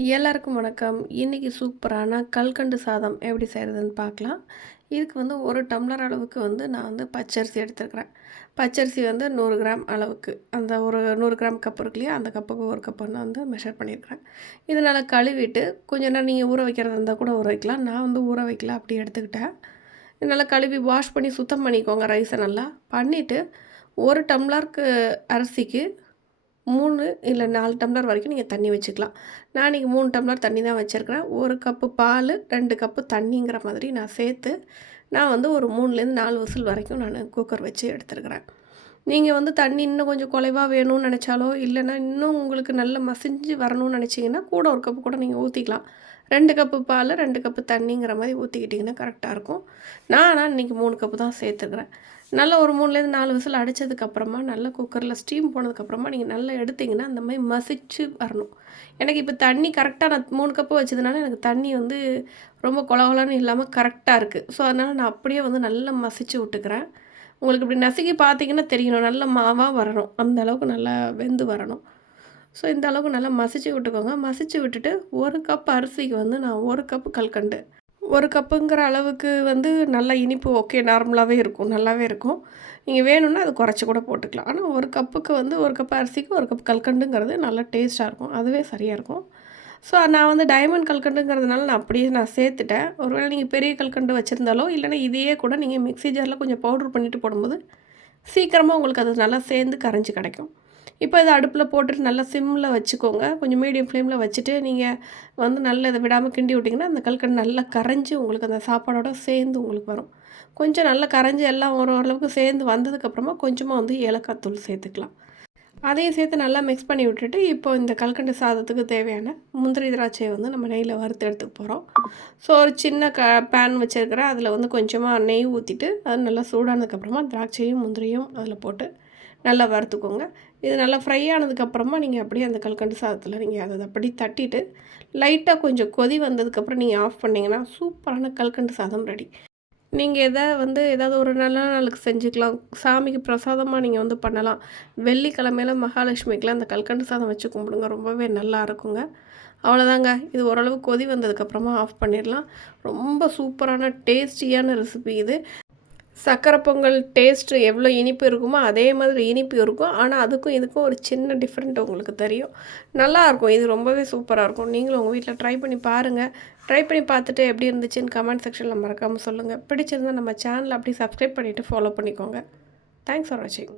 எல்லாருக்கும் வணக்கம். இன்றைக்கி சூப்பரான கல்கண்டு சாதம் எப்படி செய்கிறதுன்னு பார்க்கலாம். இதுக்கு வந்து ஒரு டம்ளர் அளவுக்கு வந்து நான் வந்து பச்சரிசி எடுத்துருக்குறேன். பச்சரிசி வந்து நூறு கிராம் அளவுக்கு. அந்த ஒரு நூறு கிராம் கப் இருக்கு இல்லையா அந்த கப்புக்கு ஒரு கப்புன்னு வந்து மெஷர் பண்ணியிருக்கிறேன். இதனால் கழுவிட்டு கொஞ்சம் நேரம் நீங்கள் ஊற வைக்கிறதா இருந்தால் கூட ஊற வைக்கலாம். நான் வந்து ஊற வைக்கல அப்படி எடுத்துக்கிட்டேன். இதனால் நல்லா கழுவி வாஷ் பண்ணி சுத்தம் பண்ணிக்கோங்க ரைஸை நல்லா. பண்ணிவிட்டு ஒரு டம்ளருக்கு அரிசிக்கு மூணு இல்லை நாலு டம்ளர் வரைக்கும் நீங்கள் தண்ணி வச்சுக்கலாம். நான் இன்றைக்கி மூணு டம்ளர் தண்ணி தான் வச்சுருக்கிறேன். ஒரு கப்பு பால் ரெண்டு கப்பு தண்ணிங்கிற மாதிரி நான் சேர்த்து நான் வந்து ஒரு மூணுலேருந்து நாலு விசில் வரைக்கும் நான் குக்கர் வச்சு எடுத்துருக்கிறேன். நீங்கள் வந்து தண்ணி இன்னும் கொஞ்சம் குலைவாக வேணும்னு நினச்சாலோ இல்லைன்னா இன்னும் உங்களுக்கு நல்ல மசிஞ்சு வரணும்னு நினச்சிங்கன்னா கூட ஒரு கப்பு கூட நீங்கள் ஊற்றிக்கலாம் ரெண்டு கப்பு பால் ரெண்டு கப்பு தண்ணிங்கிற மாதிரி ஊற்றிக்கிட்டிங்கன்னா கரெக்டாக இருக்கும். நான் ஆனால் இன்றைக்கி மூணு கப்பு தான் சேர்த்துக்கிறேன். நல்லா ஒரு மூணுலேருந்து நாலு விசில் அடித்ததுக்கப்புறமா நல்லா குக்கரில் ஸ்டீம் போனதுக்கப்புறமா நீங்கள் நல்லா எடுத்திங்கன்னா அந்த மாதிரி மசிச்சு வரணும். எனக்கு இப்போ தண்ணி கரெக்டாக நான் மூணு கப்பு வச்சதுனால எனக்கு தண்ணி வந்து ரொம்ப கொலகொலன்னு இல்லாமல் கரெக்டாக இருக்குது ஸோ அதனால் நான் அப்படியே வந்து நல்லா மசிச்சு விட்டுக்கிறேன். உங்களுக்கு இப்படி நசுக்கி பார்த்தீங்கன்னா தெரியணும் நல்ல மாவாக வரணும். அந்த அளவுக்கு நல்லா வெந்து வரணும். ஸோ இந்த அளவுக்கு நல்லா மசிச்சு விட்டுக்கோங்க. மசிச்சு விட்டுட்டு ஒரு கப் அரிசிக்கு வந்து நான் ஒரு கப்பு கல்கண்டு. ஒரு கப்புங்கிற அளவுக்கு வந்து நல்லா இனிப்பு ஓகே நார்மலாகவே இருக்கும். நல்லாவே இருக்கும். நீங்கள் வேணும்னா அது குறைச்சி கூட போட்டுக்கலாம். ஆனால் ஒரு கப்புக்கு வந்து ஒரு கப் அரிசிக்கு ஒரு கப் கல்கண்டுங்கிறது நல்லா டேஸ்ட்டாக இருக்கும். அதுவே சரியாக இருக்கும். ஸோ நான் வந்து டைமண்ட் கல்கண்டுங்கிறதுனால நான் அப்படியே நான் சேர்த்துட்டேன். ஒருவேளை நீங்கள் பெரிய கல்கண்டு வச்சுருந்தாலோ இல்லைனா இதையே கூட நீங்கள் மிக்ஸி ஜாரில் கொஞ்சம் பவுட்ரு பண்ணிவிட்டு போடும்போது சீக்கிரமாக உங்களுக்கு அது நல்லா சேர்ந்து கரைஞ்சி கிடைக்கும். இப்போ இதை அடுப்பில் போட்டுட்டு நல்லா சிம்மில் வச்சுக்கோங்க. கொஞ்சம் மீடியம் ஃப்ளேமில் வச்சுட்டு நீங்கள் வந்து நல்லா இதை விடாமல் கிண்டி விட்டிங்கன்னா அந்த கல்கண்டு நல்லா கரைஞ்சி உங்களுக்கு அந்த சாப்பாடோட சேர்ந்து உங்களுக்கு வரும். கொஞ்சம் நல்லா கரைஞ்சி எல்லாம் ஒரு ஓரளவுக்கு சேர்ந்து வந்ததுக்கப்புறமா கொஞ்சமாக வந்து ஏலக்காய் தூள் சேர்த்துக்கலாம். அதையும் சேர்த்து நல்லா மிக்ஸ் பண்ணி விட்டுட்டு இப்போ இந்த கல்கண்டு சாதத்துக்கு தேவையான முந்திரி திராட்சையை வந்து நம்ம நெய்யில் வறுத்து எடுத்துக்க போகிறோம் ஸோ ஒரு சின்ன க பேன் வச்சுருக்கிறேன். அதில் வந்து கொஞ்சமாக நெய் ஊற்றிட்டு அது நல்லா சூடானதுக்கப்புறமா திராட்சையும் முந்திரியும் அதில் போட்டு நல்லா வறுத்துக்கோங்க. இது நல்லா ஃப்ரை ஆனதுக்கப்புறமா நீங்கள் அப்படியே அந்த கல்கண்டு சாதத்தில் நீங்கள் அதை அப்படி தட்டிட்டு லைட்டாக கொஞ்சம் கொதி வந்ததுக்கப்புறம் நீங்கள் ஆஃப் பண்ணிங்கன்னா சூப்பரான கல்கண்டு சாதம் ரெடி நீங்கள் எதை வந்து ஏதாவது ஒரு நல்ல நாளுக்கு செஞ்சுக்கலாம். சாமிக்கு பிரசாதமாக நீங்கள் வந்து பண்ணலாம். வெள்ளிக்கிழமையில மகாலட்சுமிக்கெலாம் அந்த கல்கண்டு சாதம் வச்சு கும்பிடுங்க. ரொம்பவே நல்லா இருக்குங்க. அவ்வளோதாங்க இது ஓரளவு கொதி வந்ததுக்கப்புறமா ஆஃப் பண்ணிடலாம். ரொம்ப சூப்பரான டேஸ்டியான ரெசிபி இது. சக்கரை பொங்கல் டேஸ்ட்டு எவ்வளோ இனிப்பு இருக்குமோ அதே மாதிரி இனிப்பு இருக்கும். ஆனால் அதுக்கும் இதுக்கும் ஒரு சின்ன டிஃப்ரெண்ட் உங்களுக்கு தெரியும். நல்லாயிருக்கும் இது ரொம்பவே சூப்பராக இருக்கும். நீங்களும் உங்கள் வீட்டில் ட்ரை பண்ணி பாருங்கள் ட்ரை பண்ணி பார்த்துட்டு எப்படி இருந்துச்சுன்னு கமெண்ட் செக்ஷனில் மறக்காமல் சொல்லுங்கள் பிடிச்சிருந்தால் நம்ம சேனலை அப்படி சப்ஸ்கிரைப் பண்ணிவிட்டு ஃபாலோ பண்ணிக்கோங்க. தேங்க்ஸ் ஃபார் வாட்சிங்